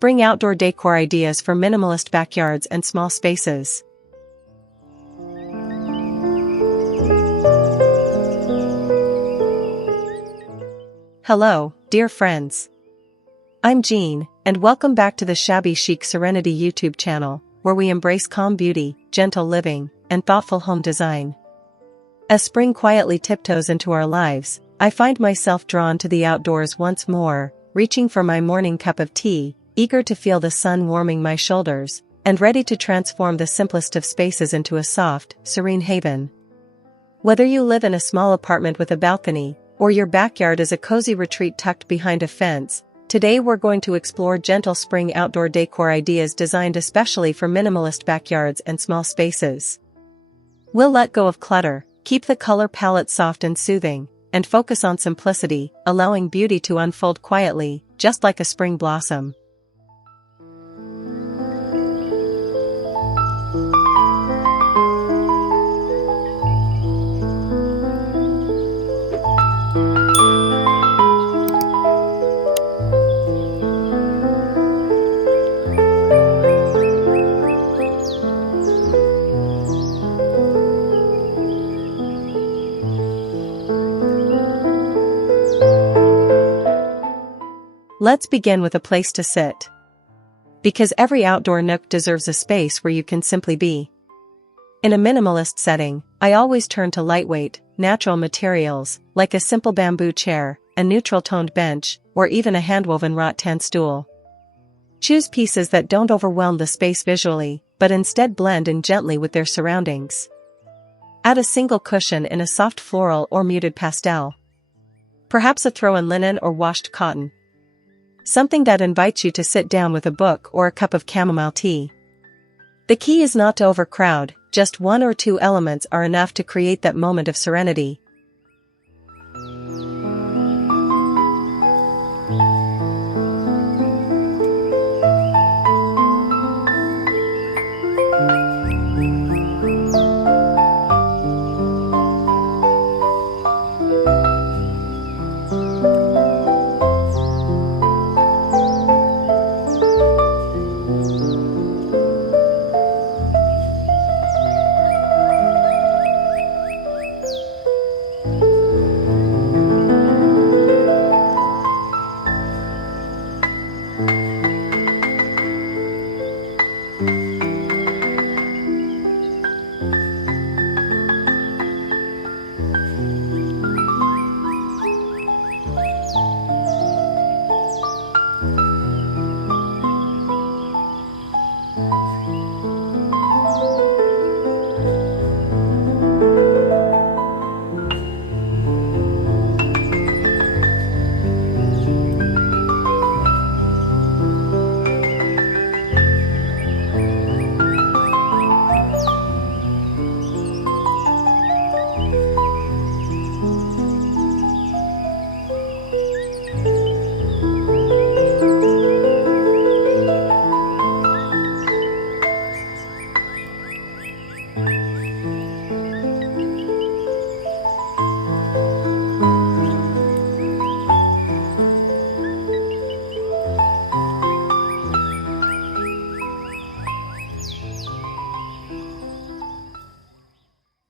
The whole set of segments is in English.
Spring outdoor decor ideas for minimalist backyards and small spaces. Hello, dear friends. I'm Jean, and welcome back to the Shabby Chic Serenity YouTube channel, where we embrace calm beauty, gentle living, and thoughtful home design. As spring quietly tiptoes into our lives, I find myself drawn to the outdoors once more, reaching for my morning cup of tea, eager to feel the sun warming my shoulders, and ready to transform the simplest of spaces into a soft, serene haven. Whether you live in a small apartment with a balcony, or your backyard is a cozy retreat tucked behind a fence, today we're going to explore gentle spring outdoor decor ideas designed especially for minimalist backyards and small spaces. We'll let go of clutter, keep the color palette soft and soothing, and focus on simplicity, allowing beauty to unfold quietly, just like a spring blossom. Let's begin with a place to sit. Because every outdoor nook deserves a space where you can simply be. In a minimalist setting, I always turn to lightweight, natural materials, like a simple bamboo chair, a neutral-toned bench, or even a hand-woven rattan stool. Choose pieces that don't overwhelm the space visually, but instead blend in gently with their surroundings. Add a single cushion in a soft floral or muted pastel. Perhaps a throw in linen or washed cotton. Something that invites you to sit down with a book or a cup of chamomile tea. The key is not to overcrowd, just one or two elements are enough to create that moment of serenity.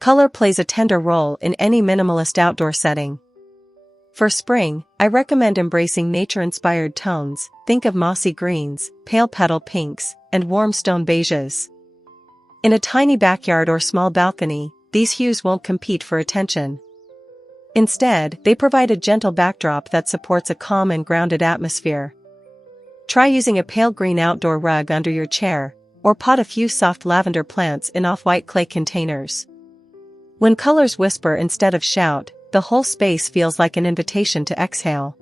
Color plays a tender role in any minimalist outdoor setting. For spring, I recommend embracing nature-inspired tones. Think of mossy greens, pale petal pinks, and warm stone beiges. In a tiny backyard or small balcony, these hues won't compete for attention. Instead, they provide a gentle backdrop that supports a calm and grounded atmosphere. Try using a pale green outdoor rug under your chair, or pot a few soft lavender plants in off-white clay containers. When colors whisper instead of shout, the whole space feels like an invitation to exhale.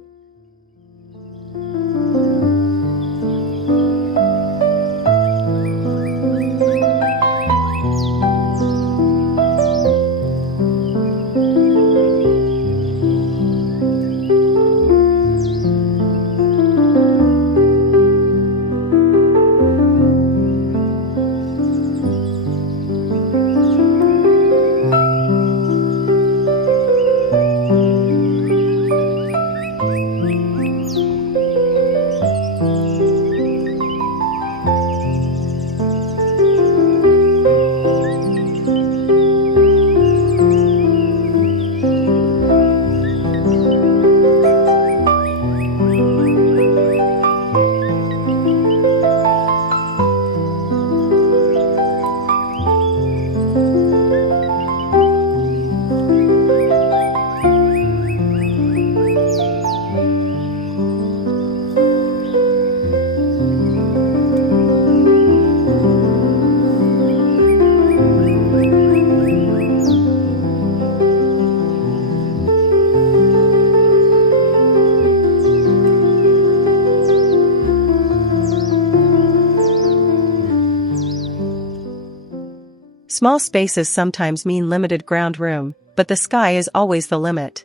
Small spaces sometimes mean limited ground room, but the sky is always the limit.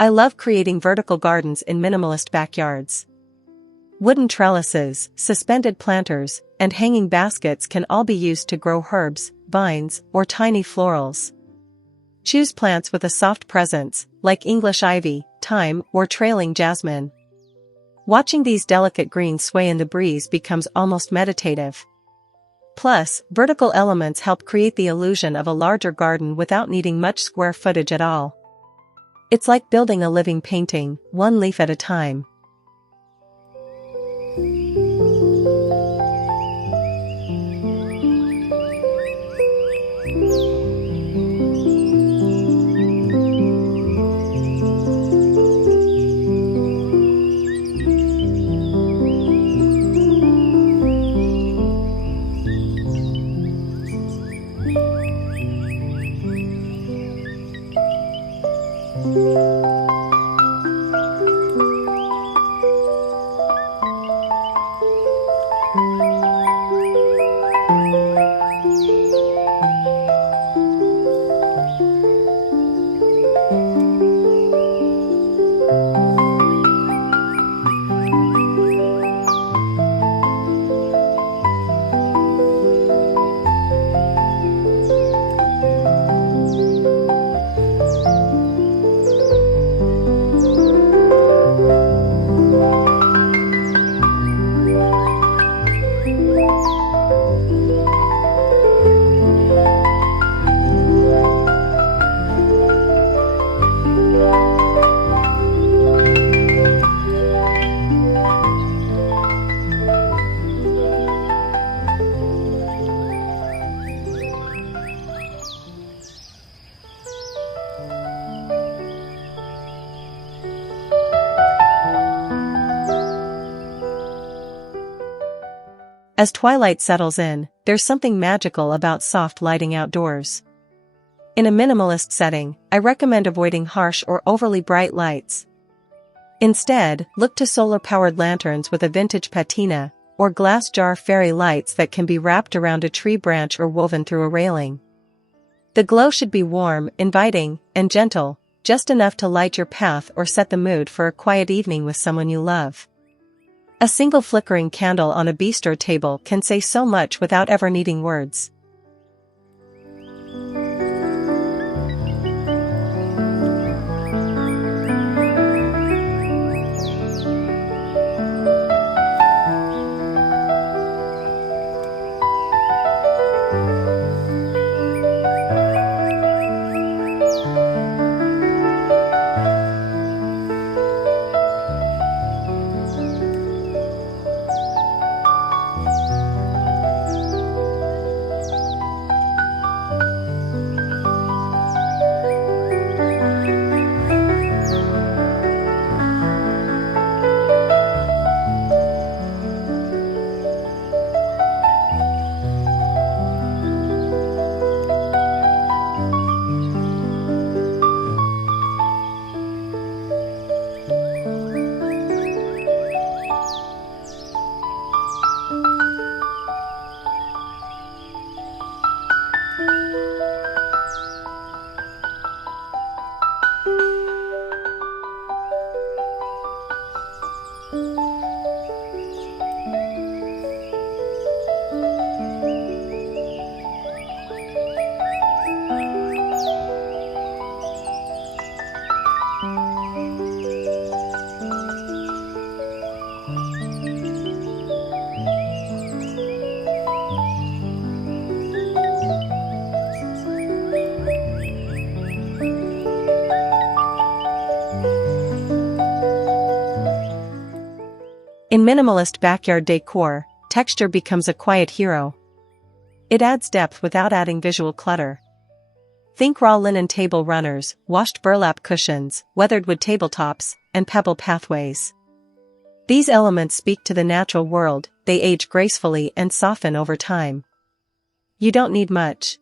I love creating vertical gardens in minimalist backyards. Wooden trellises, suspended planters, and hanging baskets can all be used to grow herbs, vines, or tiny florals. Choose plants with a soft presence, like English ivy, thyme, or trailing jasmine. Watching these delicate greens sway in the breeze becomes almost meditative. Plus, vertical elements help create the illusion of a larger garden without needing much square footage at all. It's like building a living painting, one leaf at a time. As twilight settles in, there's something magical about soft lighting outdoors. In a minimalist setting, I recommend avoiding harsh or overly bright lights. Instead, look to solar-powered lanterns with a vintage patina, or glass jar fairy lights that can be wrapped around a tree branch or woven through a railing. The glow should be warm, inviting, and gentle, just enough to light your path or set the mood for a quiet evening with someone you love. A single flickering candle on a bistro table can say so much without ever needing words. In minimalist backyard decor, texture becomes a quiet hero. It adds depth without adding visual clutter. Think raw linen table runners, washed burlap cushions, weathered wood tabletops, and pebble pathways. These elements speak to the natural world, they age gracefully and soften over time. You don't need much.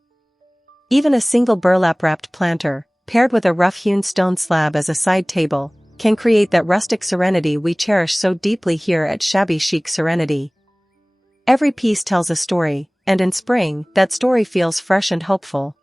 Even a single burlap-wrapped planter, paired with a rough-hewn stone slab as a side table, can create that rustic serenity we cherish so deeply here at Shabby Chic Serenity. Every piece tells a story, and in spring, that story feels fresh and hopeful.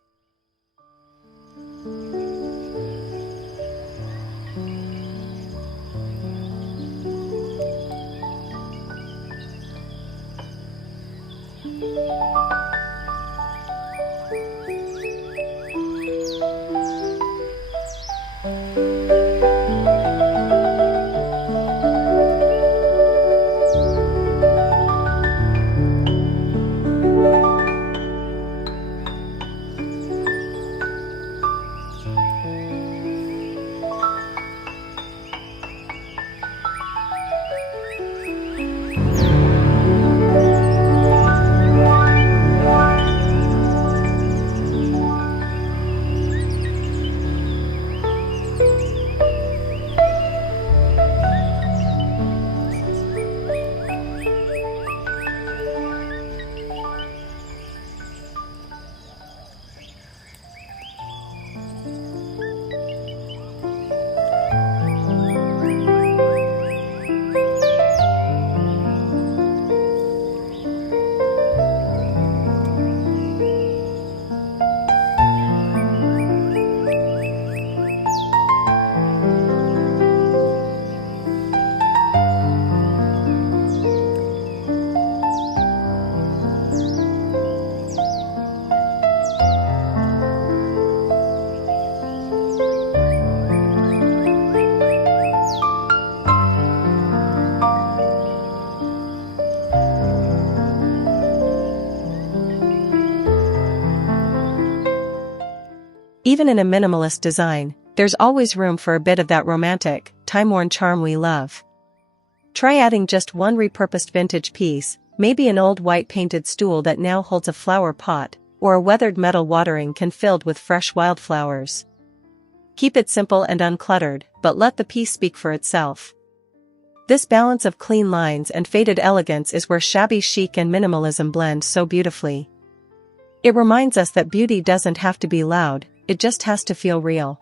Even in a minimalist design, there's always room for a bit of that romantic, time-worn charm we love. Try adding just one repurposed vintage piece, maybe an old white painted stool that now holds a flower pot, or a weathered metal watering can filled with fresh wildflowers. Keep it simple and uncluttered, but let the piece speak for itself. This balance of clean lines and faded elegance is where shabby chic and minimalism blend so beautifully. It reminds us that beauty doesn't have to be loud, it just has to feel real.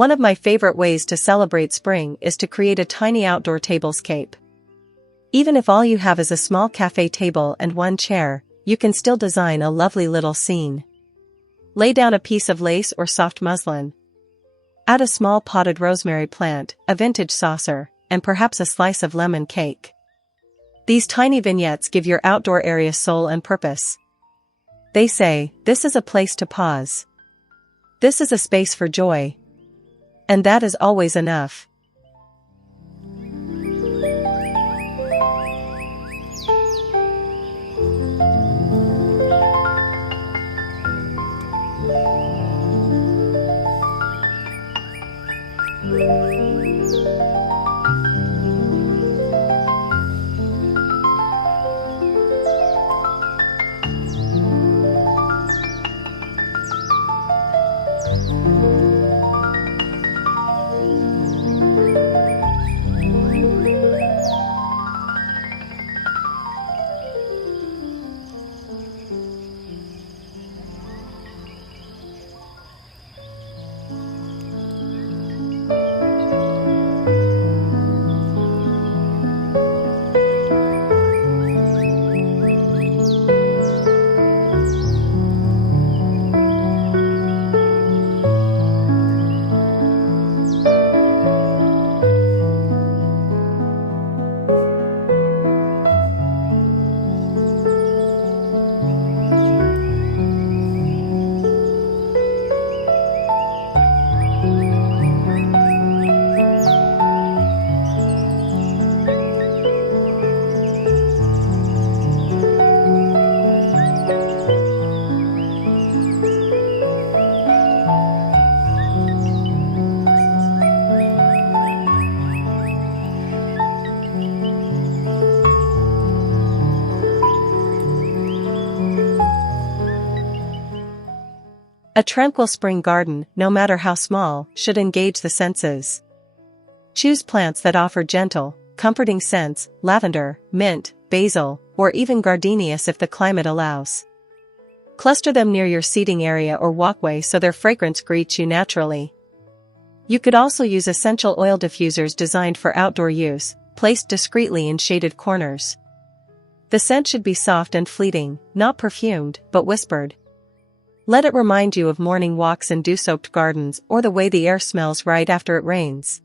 One of my favorite ways to celebrate spring is to create a tiny outdoor tablescape. Even if all you have is a small cafe table and one chair, you can still design a lovely little scene. Lay down a piece of lace or soft muslin. Add a small potted rosemary plant, a vintage saucer, and perhaps a slice of lemon cake. These tiny vignettes give your outdoor area soul and purpose. They say, this is a place to pause. This is a space for joy. And that is always enough. A tranquil spring garden, no matter how small, should engage the senses. Choose plants that offer gentle, comforting scents: lavender, mint, basil, or even gardenias if the climate allows. Cluster them near your seating area or walkway so their fragrance greets you naturally. You could also use essential oil diffusers designed for outdoor use, placed discreetly in shaded corners. The scent should be soft and fleeting, not perfumed, but whispered. Let it remind you of morning walks in dew-soaked gardens or the way the air smells right after it rains.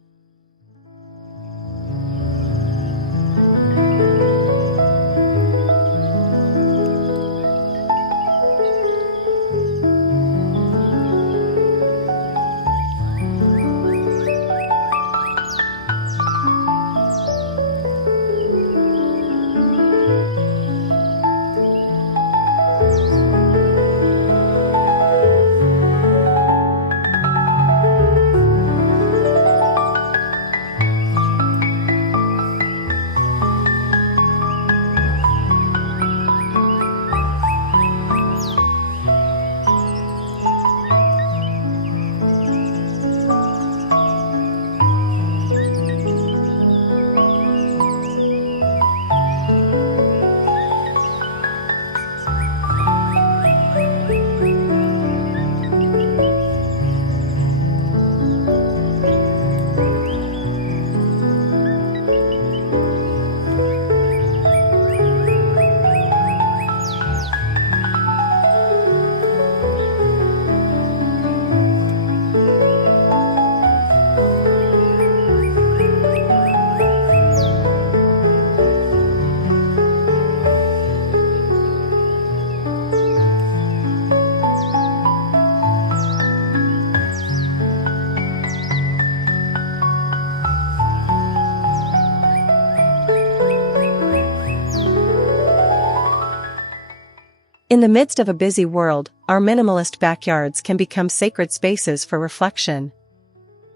In the midst of a busy world, our minimalist backyards can become sacred spaces for reflection.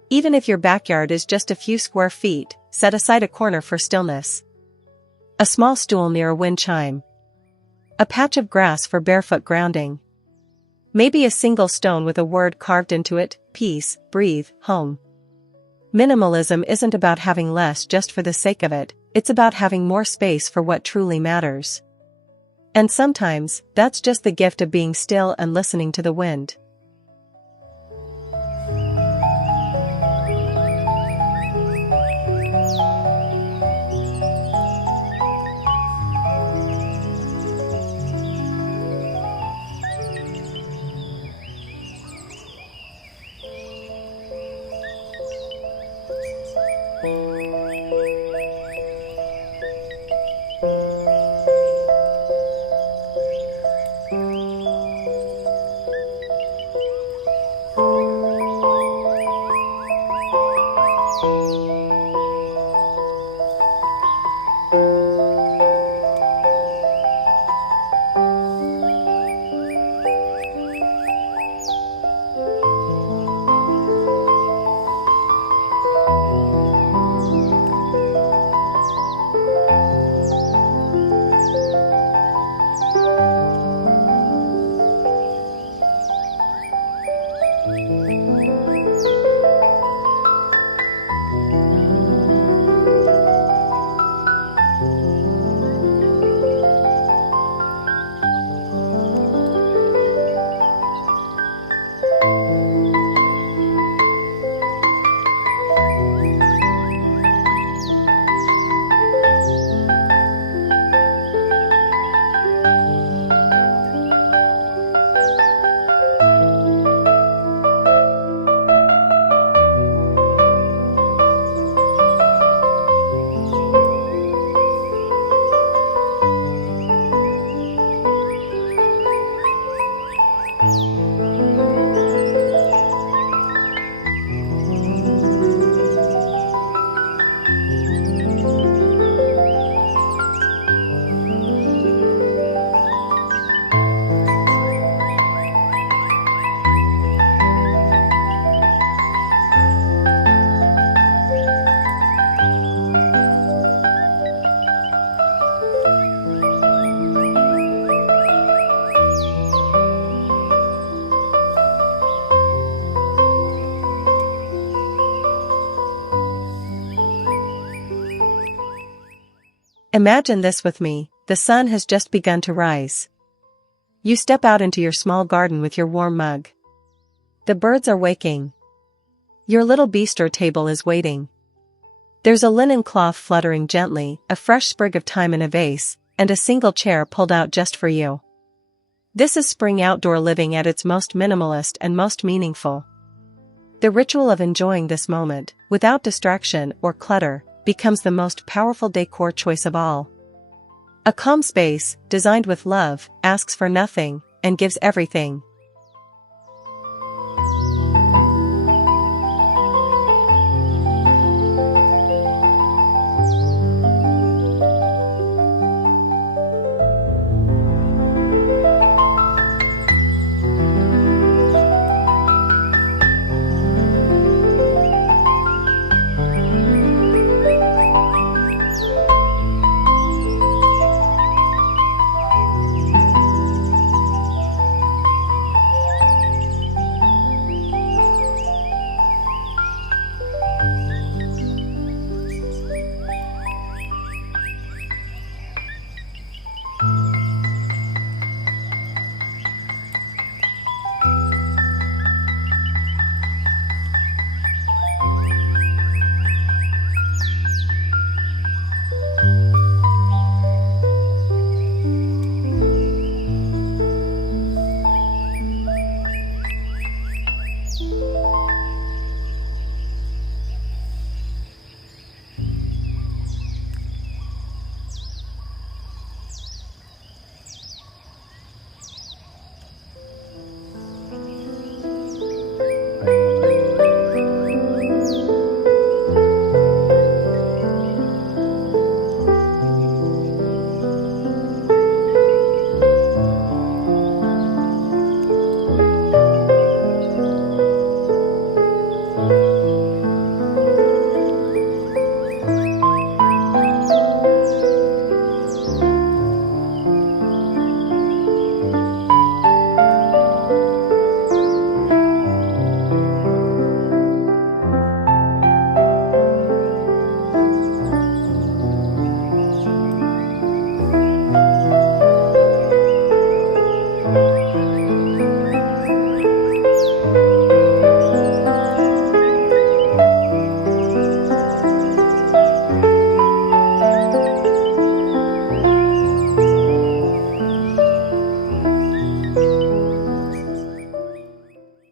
Even if your backyard is just a few square feet, set aside a corner for stillness. A small stool near a wind chime. A patch of grass for barefoot grounding. Maybe a single stone with a word carved into it: peace, breathe, home. Minimalism isn't about having less just for the sake of it, it's about having more space for what truly matters. And sometimes, that's just the gift of being still and listening to the wind. Imagine this with me, the sun has just begun to rise. You step out into your small garden with your warm mug. The birds are waking. Your little bistro table is waiting. There's a linen cloth fluttering gently, a fresh sprig of thyme in a vase, and a single chair pulled out just for you. This is spring outdoor living at its most minimalist and most meaningful. The ritual of enjoying this moment, without distraction or clutter, becomes the most powerful decor choice of all. A calm space, designed with love, asks for nothing, and gives everything.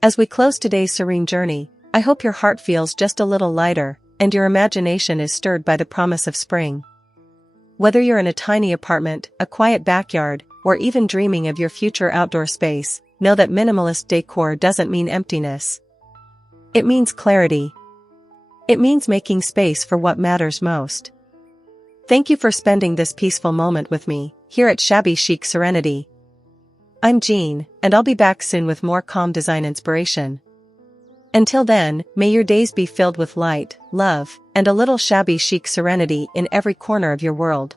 As we close today's serene journey, I hope your heart feels just a little lighter, and your imagination is stirred by the promise of spring. Whether you're in a tiny apartment, a quiet backyard, or even dreaming of your future outdoor space, know that minimalist decor doesn't mean emptiness. It means clarity. It means making space for what matters most. Thank you for spending this peaceful moment with me, here at Shabby Chic Serenity. I'm Jean, and I'll be back soon with more calm design inspiration. Until then, may your days be filled with light, love, and a little shabby chic serenity in every corner of your world.